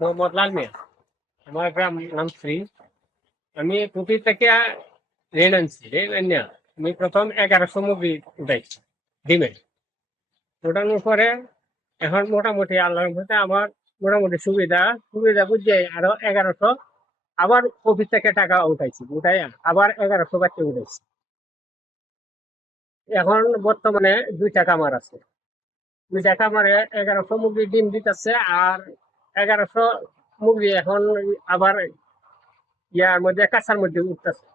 মোহাম্মদ লাল মিয়া। আমার গ্রাম নাম শ্রী। আমি কুপি থেকে ঋণ আনছি, ঋণ আনিয়া আমি প্রথম 1100 মুরগি উঠাইছি ডিমে। ওঠানোর পরে এখন মোটামুটি আল্লাহর মধ্যে আমার মোটামুটি সুবিধা সুবিধা বুঝে আরো 1100 আবার অফিস থেকে টাকা উঠাইছি, উঠাই আবার 1100 বাচ্চা উঠাইছি। এখন বর্তমানে 2টা কামার আছে, 2টা কামারে 1100 মুরগি ডিম দিতেছে, আর 1100 মুরগি এখন আবার ইয়ার মধ্যে কাঁচার মধ্যে উঠতেছে।